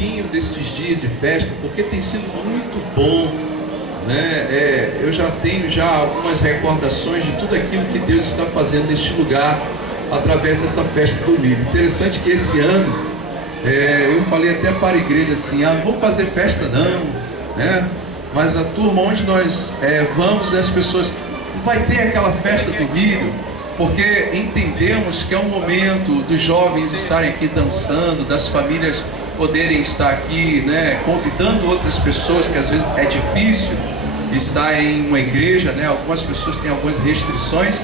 pouquinho desses dias de festa, porque tem sido muito bom, né? Eu já tenho algumas recordações de tudo aquilo que Deus está fazendo neste lugar através dessa festa do milho. Interessante que esse ano eu falei até para a igreja assim: não vou fazer festa não, né? Mas a turma onde nós vamos, as pessoas, vai ter aquela festa do milho, porque entendemos que é um momento dos jovens estarem aqui dançando, das famílias poderem estar aqui, né, convidando outras pessoas, que às vezes é difícil estar em uma igreja, né? Algumas pessoas têm algumas restrições,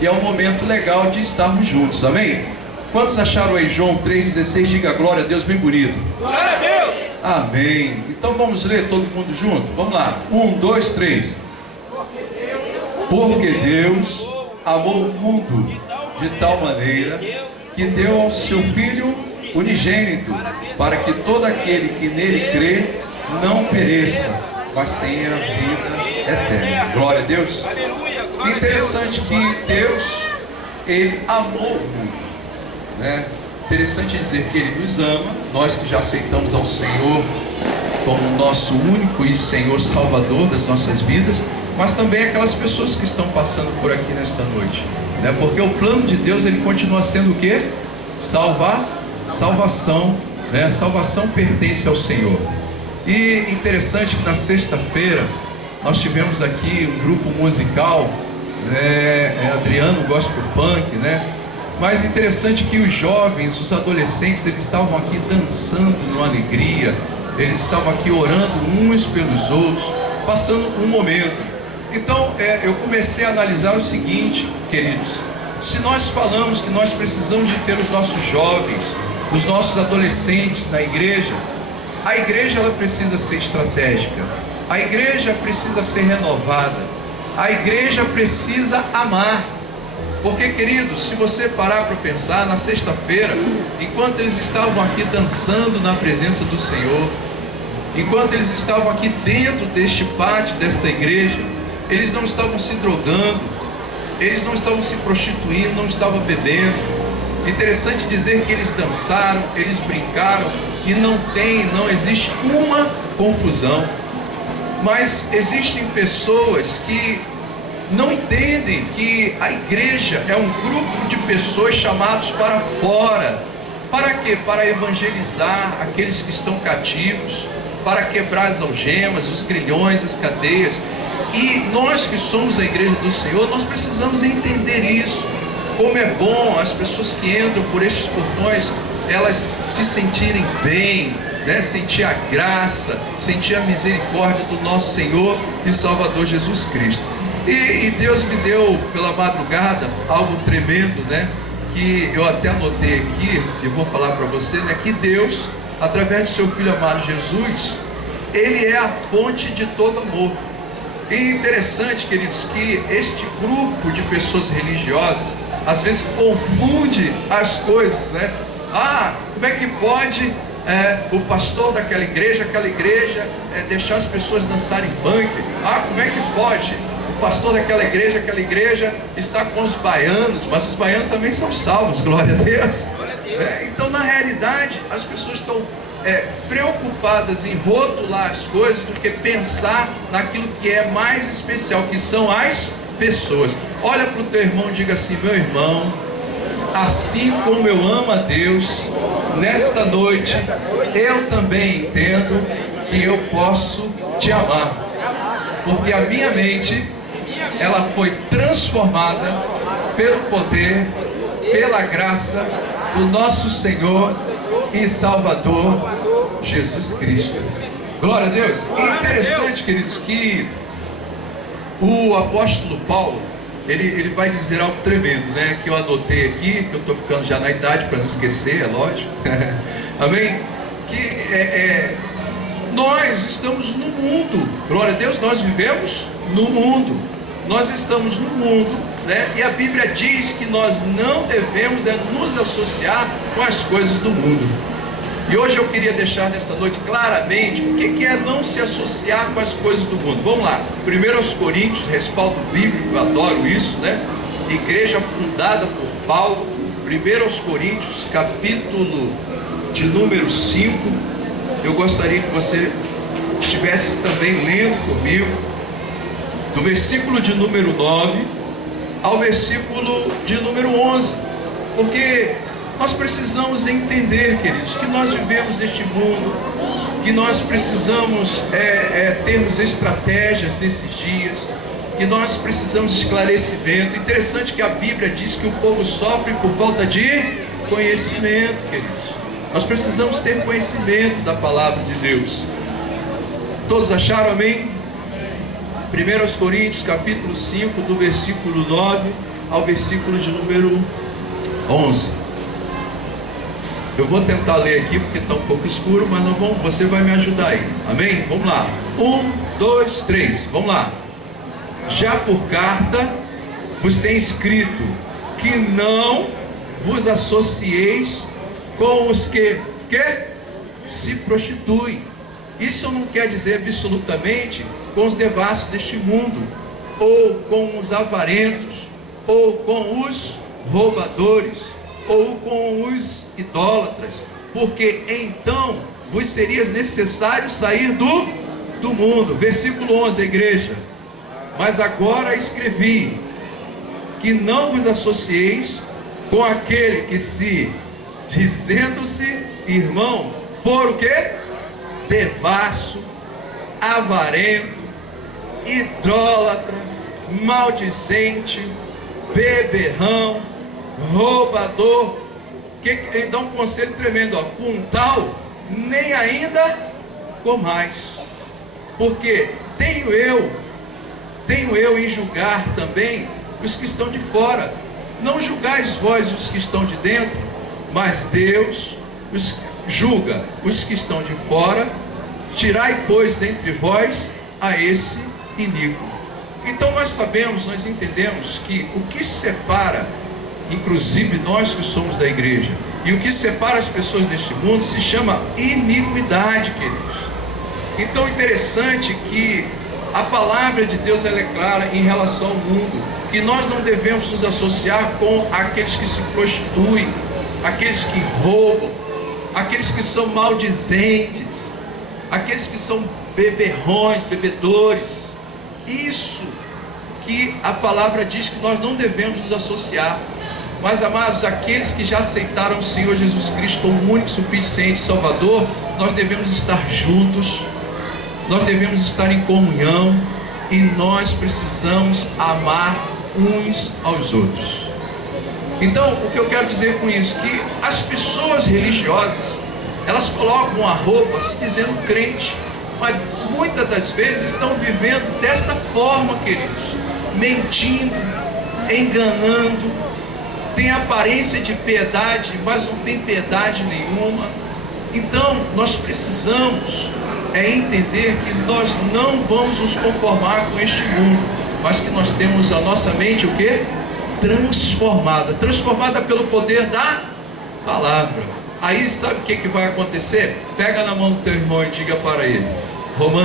e é um momento legal de estarmos juntos, amém? Quantos acharam aí João 3,16? Diga glória a Deus bem bonito. Glória a Deus! Amém. Então vamos ler todo mundo junto? Vamos lá, 1, 2, 3. Porque Deus amou o mundo de tal maneira que deu ao seu Filho unigênito, para que todo aquele que nele crê não pereça, mas tenha vida eterna. Glória a Deus. Interessante que Deus, Ele amou o mundo, né? Interessante dizer que Ele nos ama, nós que já aceitamos ao Senhor como nosso único e Senhor Salvador das nossas vidas, mas também aquelas pessoas que estão passando por aqui nesta noite, né? Porque o plano de Deus, ele continua sendo o quê? Salvação, né? Salvação pertence ao Senhor. E interessante que na sexta-feira nós tivemos aqui um grupo musical, né? Adriano Gospel Funk, né? Mas interessante que os jovens, os adolescentes, eles estavam aqui dançando numa alegria, eles estavam aqui orando uns pelos outros, passando um momento. Então eu comecei a analisar o seguinte, queridos: se nós falamos que nós precisamos de ter os nossos jovens, os nossos adolescentes na igreja, a igreja ela precisa ser estratégica, a igreja precisa ser renovada, a igreja precisa amar. Porque, queridos, se você parar para pensar, na sexta-feira, enquanto eles estavam aqui dançando na presença do Senhor, enquanto eles estavam aqui dentro deste pátio, desta igreja, eles não estavam se drogando, eles não estavam se prostituindo, não estavam bebendo. Interessante dizer que eles dançaram, eles brincaram, e não existe uma confusão. Mas existem pessoas que não entendem que a igreja é um grupo de pessoas chamados para fora. Para quê? Para evangelizar aqueles que estão cativos, para quebrar as algemas, os grilhões, as cadeias. E nós que somos a igreja do Senhor, nós precisamos entender isso. Como é bom as pessoas que entram por estes portões, elas se sentirem bem, né? Sentir a graça, sentir a misericórdia do nosso Senhor e Salvador Jesus Cristo. E Deus me deu pela madrugada algo tremendo, né? Que eu até anotei aqui e vou falar para você, né? Que Deus, através do seu Filho amado Jesus, Ele é a fonte de todo amor. E interessante, queridos, que este grupo de pessoas religiosas às vezes confunde as coisas, né? Como é que pode o pastor daquela igreja, deixar as pessoas dançarem funk? Como é que pode o pastor daquela igreja está com os baianos, mas os baianos também são salvos, glória a Deus. Então, na realidade, as pessoas estão preocupadas em rotular as coisas do que pensar naquilo que é mais especial, que são as pessoas. Olha para o teu irmão e diga assim: meu irmão, assim como eu amo a Deus, nesta noite eu também entendo que eu posso te amar, porque a minha mente ela foi transformada pelo poder, pela graça do nosso Senhor e Salvador Jesus Cristo. Glória a Deus. E interessante, queridos, que o apóstolo Paulo, ele vai dizer algo tremendo, né? Que eu anotei aqui, que eu estou ficando já na idade para não esquecer, é lógico. Amém? Que nós estamos no mundo. Glória a Deus, nós vivemos no mundo. Nós estamos no mundo, né? E a Bíblia diz que nós não devemos nos associar com as coisas do mundo. E hoje eu queria deixar nesta noite claramente o que é não se associar com as coisas do mundo. Vamos lá, 1 Coríntios, respaldo bíblico, eu adoro isso, né? Igreja fundada por Paulo, 1 Coríntios, capítulo de número 5, eu gostaria que você estivesse também lendo comigo, do versículo de número 9 ao versículo de número 11, porque nós precisamos entender, queridos, que nós vivemos neste mundo, que nós precisamos termos estratégias nesses dias, que nós precisamos de esclarecimento. Interessante que a Bíblia diz que o povo sofre por falta de conhecimento, queridos. Nós precisamos ter conhecimento da palavra de Deus. Todos acharam, amém? 1 Coríntios capítulo 5, do versículo 9 ao versículo de número 11. Eu vou tentar ler aqui porque está um pouco escuro, mas não vamos, você vai me ajudar aí, amém? Vamos lá, 1, 2, 3, vamos lá. Já por carta vos tem escrito que não vos associeis com os que se prostituem. Isso não quer dizer absolutamente com os devassos deste mundo, ou com os avarentos, ou com os roubadores, ou com os idólatras, porque então vos seria necessário sair do mundo. Versículo 11, igreja. Mas agora escrevi que não vos associeis com aquele que se, dizendo-se irmão, for o que? Devasso, avarento, idólatra, maldizente, beberrão, roubador. Que ele dá um conselho tremendo, ó, com tal nem ainda comais, porque tenho eu em julgar também os que estão de fora. Não julgais vós os que estão de dentro, mas Deus julga os que estão de fora. Tirai, pois, dentre vós a esse iníquo. Então nós sabemos, nós entendemos que o que separa, inclusive nós que somos da igreja, e o que separa as pessoas deste mundo se chama iniquidade, queridos. Então interessante que a palavra de Deus ela é clara em relação ao mundo, que nós não devemos nos associar com aqueles que se prostituem, aqueles que roubam, aqueles que são maldizentes, aqueles que são beberrões, bebedores. Isso que a palavra diz que nós não devemos nos associar. Mas, amados, aqueles que já aceitaram o Senhor Jesus Cristo como único, suficiente Salvador, nós devemos estar juntos, nós devemos estar em comunhão, e nós precisamos amar uns aos outros. Então, o que eu quero dizer com isso? Que as pessoas religiosas, elas colocam a roupa se dizendo crente, mas muitas das vezes estão vivendo desta forma, queridos, mentindo, enganando, tem aparência de piedade, mas não tem piedade nenhuma. Então nós precisamos entender que nós não vamos nos conformar com este mundo, mas que nós temos a nossa mente o quê? Transformada pelo poder da palavra. Aí sabe o que vai acontecer? Pega na mão do teu irmão e diga para ele, Romanos